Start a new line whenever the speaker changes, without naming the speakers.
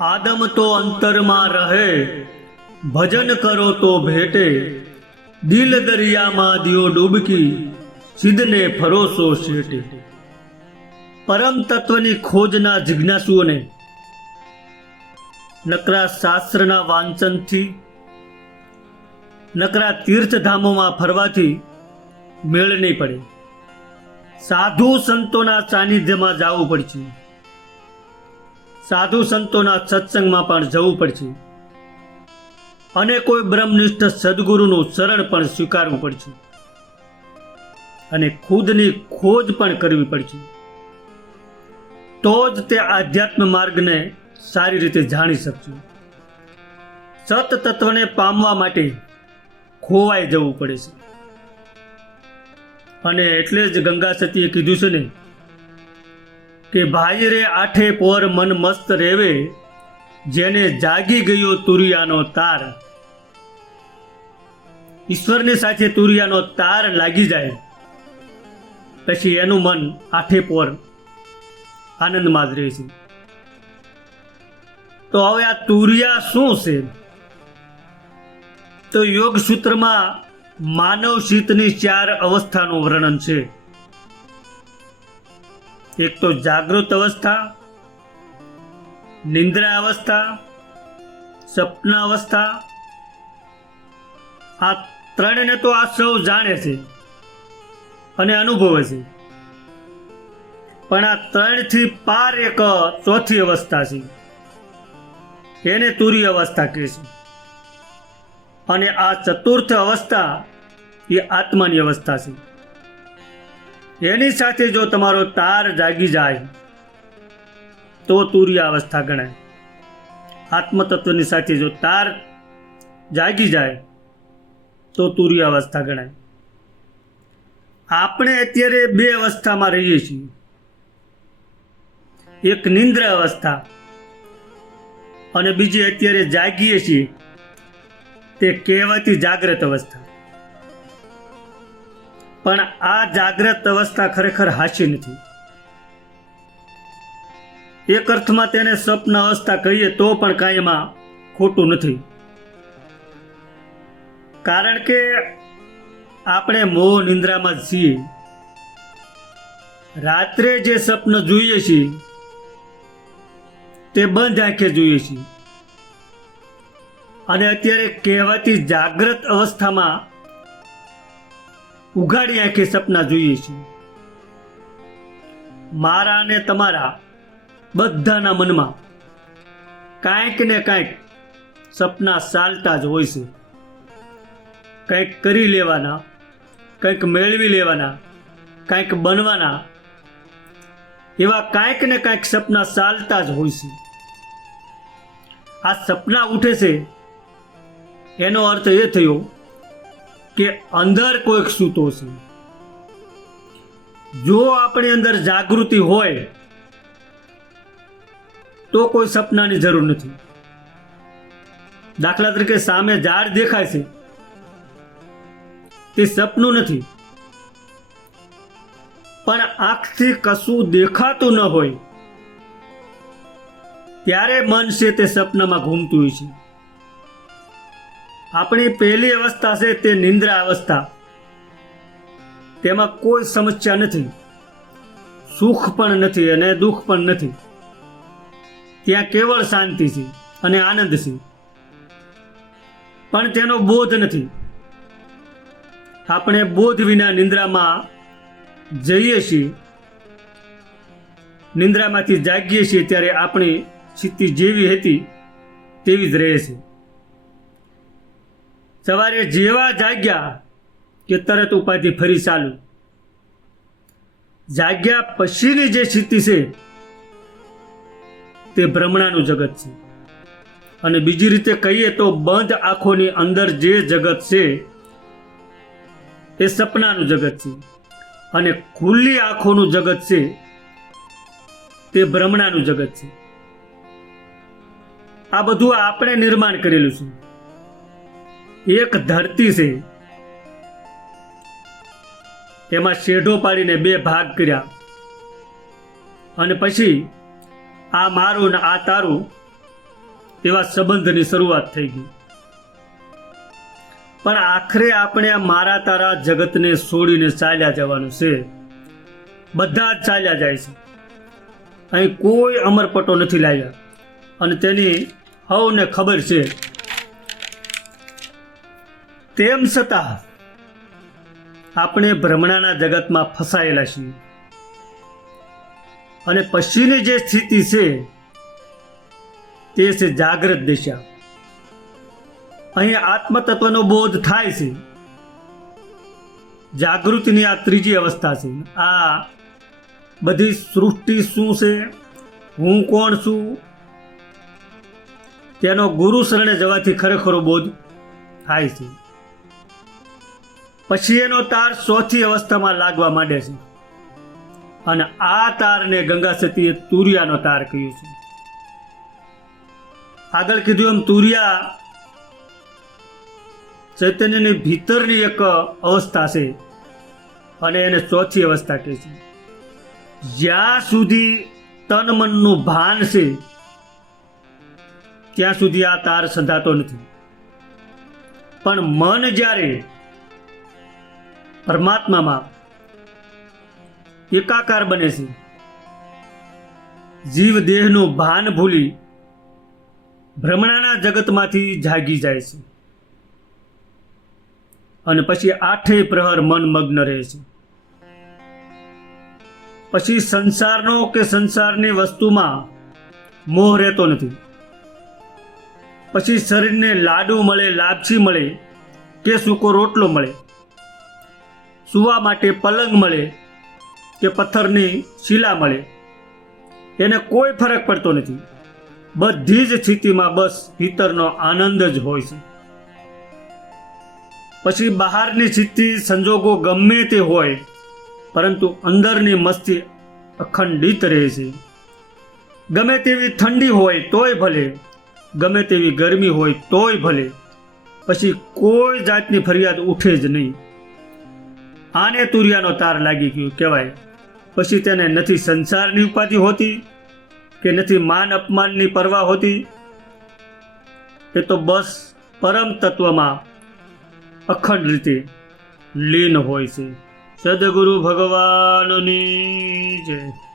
આદમ તો અંતરમાં રહે, ભજન કરો તો ભેટે. દિલ દરિયામાં દિયો ડૂબકી, સિદ્ધને ફરોસો શેટે. પરમ તત્વની ખોજના જિજ્ઞાસુઓને, નકરા શાસ્ત્રના વાંચનથી, નકરા તીર્થધામોમાં ફરવાથી મેળ નહીં પડે. સાધુ સંતોના સાનિધ્યમાં જવું પડશે. સાધુ સંતોના સત્સંગમાં પણ જવું પડશે. અને કોઈ બ્રહ્મનિષ્ઠ સદગુરુનું શરણ પણ સ્વીકારવું પડશે. અને ખુદની ખોજ પણ કરવી પડશે. તો જ તે આધ્યાત્મ માર્ગને સારી રીતે જાણી શકશે. સત તત્વને પામવા માટે ખોવાઈ જવું પડે છે. અને એટલે જ ગંગા સતીએ કીધું છે ને કે ભાઈ રે આઠે પોર મન મસ્ત રેવે, જેને જાગી ગયો તુરિયાનો તાર. ઈશ્વરની સાથે તુરિયાનો તાર લાગી જાય. પછી એનું મન આઠે પોર આનંદમાં જ રહે છે. તો હવે આ તુરિયા શું છે? તો યોગ સૂત્રમાં માનવ શીતની ચાર અવસ્થાનું વર્ણન છે. એક તો જાગૃત અવસ્થા, નિંદ્રા અવસ્થા, સપના અવસ્થા. આ ત્રણને તો આ સૌ જાણે છે અને અનુભવે છે. પણ આ ત્રણથી પાર એક ચોથી અવસ્થા છે. એને તુરી અવસ્થા કહે છે. અને આ ચતુર્થ અવસ્થા એ આત્માની અવસ્થા છે. એની સાથે જો તમારો તાર જાગી જાય, તો તુર્ય અવસ્થા ગણાય. આત્મતત્વની સાથે જો તાર જાગી જાય, તો તુર્ય અવસ્થા ગણાય. આપણે અત્યારે બે અવસ્થામાં રહીએ છીએ. એક નિંદ્ર અવસ્થા અને બીજી અત્યારે જાગીએ છીએ તે કહેવાતી જાગ્રત અવસ્થા. પણ આ જાગ્રત અવસ્થા ખરેખર હાચી નથી. એક અર્થમાં તેને સ્વપ્ન અવસ્થા કહીએ તો પણ કાંઈ એમાં ખોટું નથી. કારણ કે આપણે મોહ નિંદ્રામાં છીએ. રાત્રે જે સ્વપ્ન જોઈએ છીએ, તે બંધ આંખે જોઈએ છીએ. અને અત્યારે કહેવાતી જાગ્રત અવસ્થામાં ઉઘાડી આંખે સપના જોઈએ છીએ મારા અને તમારા બધાના મનમાં કાંઈક ને કાંઈક સપના ચાલતા જ હોય છે. કંઈક કરી લેવાના, કંઈક મેળવી લેવાના, કંઈક બનવાના, એવા કાંઈક ને કાંઈક સપના ચાલતા જ હોય છે. આ સપના ઉઠે છે, એનો અર્થ એ થયો કે અંદર કોઈક સૂતો છે. જો આપણી અંદર જાગૃતિ હોય, તો કોઈ સપનાની જરૂર નથી. દાખલા તરીકે સામે ઝાડ દેખાય છે, તે સપનું નથી. પણ આંખથી કશું દેખાતું ન હોય, ત્યારે મન છે તે સપનામાં ઘૂમતું હોય છે. આપણી પહેલી અવસ્થા છે તે નિંદ્રા અવસ્થા. તેમાં કોઈ સમસ્યા નથી. સુખ પણ નથી અને દુઃખ પણ નથી. ત્યાં કેવળ શાંતિ છે અને આનંદ છે. પણ તેનો બોધ નથી. આપણે બોધ વિના નિંદ્રામાં જઈએ છીએ. નિંદ્રામાંથી જાગીએ છીએ ત્યારે આપણી સ્થિતિ જેવી હતી તેવી જ રહે છે. સવારે જેવા જાગ્યા કે તરત ઉપાધિ ફરી ચાલુ. જાગ્યા પછીની જે સ્થિતિ છે, તે ભ્રમણાનું જગત છે. અને બીજી રીતે કહીએ તો બંધ આંખોની અંદર જે જગત છે, એ સપનાનું જગત છે. અને ખુલ્લી આંખોનું જગત છે, તે ભ્રમણાનું જગત છે. આ બધું આપણે નિર્માણ કરેલું છે. એક ધરતી છે. તેમાં શેઢો પાડીને બે ભાગ કર્યા. અને પછી આ મારું ને આ તારું એવા સંબંધની શરૂઆત થઈ ગઈ. પણ આખરે આપણે મારા તારા જગતને છોડીને ચાલ્યા જવાનું છે. બધા જ ચાલ્યા જાય છે. અહીં કોઈ અમરપટો નથી લાવ્યા. અને તેની હવને ખબર છે તેમ છતાં આપણે ભ્રમણાના જગતમાં ફસાયેલા છીએ. અને પછીની જે સ્થિતિ છે, તે છે જાગ્રત દિશા. અહીં આત્મતત્વનો બોધ થાય છે. જાગૃતિની આ ત્રીજી અવસ્થા છે. આ બધી સૃષ્ટિ શું છે? હું કોણ છું? તેનો ગુરુ શરણે જવાથી ખરેખરો બોધ થાય છે. પછી એનો તાર ચોથી અવસ્થામાં લાગવા માંડે છે. અને આ તારને ગંગા સતીએ તુરિયાનો તાર કહ્યું છે. આગળ કીધું એમ તુરિયા ચૈતન્યની ભીતરની એક અવસ્થા છે અને એને ચોથી અવસ્થા કહે છે. જ્યાં સુધી તન મનનું ભાન છે, ત્યાં સુધી આ તાર સંધાતો નથી. પણ મન જ્યારે પરમાત્મામાં એકાકાર બને છે. જીવ દેહનું ભાન ભૂલી ભ્રમણાના જગતમાંથી જાગી જાય છે. અને પછી આઠેય પ્રહર મન મગ્ન રહે છે. પછી સંસારનો કે સંસારની વસ્તુમાં મોહ રહેતો નથી. પછી શરીરને લાડુ મળે, લાપસી મળે કે સૂકો રોટલો મળે. સૂવા માટે પલંગ મળે કે પથ્થરની શિલા મળે, એને કોઈ ફરક પડતો નથી. બધી જ સ્થિતિમાં બસ ભીતરનો આનંદ જ હોય છે. પછી બહારની સ્થિતિ સંજોગો ગમે તે હોય, પરંતુ અંદરની મસ્તી અખંડિત રહે છે. ગમે તેવી ઠંડી હોય તોય ભલે, ગમે તેવી ગરમી હોય તોય ભલે, પછી કોઈ જાતની ફરિયાદ ઉઠે જ નહીં. આને તુરિયાનો તાર લાગી ગયો કહેવાય. પછી તેને નથી સંસારની ઉપાધિ હોતી કે નથી માન અપમાનની પરવા હોતી? એ તો બસ પરમ તત્વમાં અખંડ રીતે લીન હોય છે. સદગુરુ ભગવાનની જય.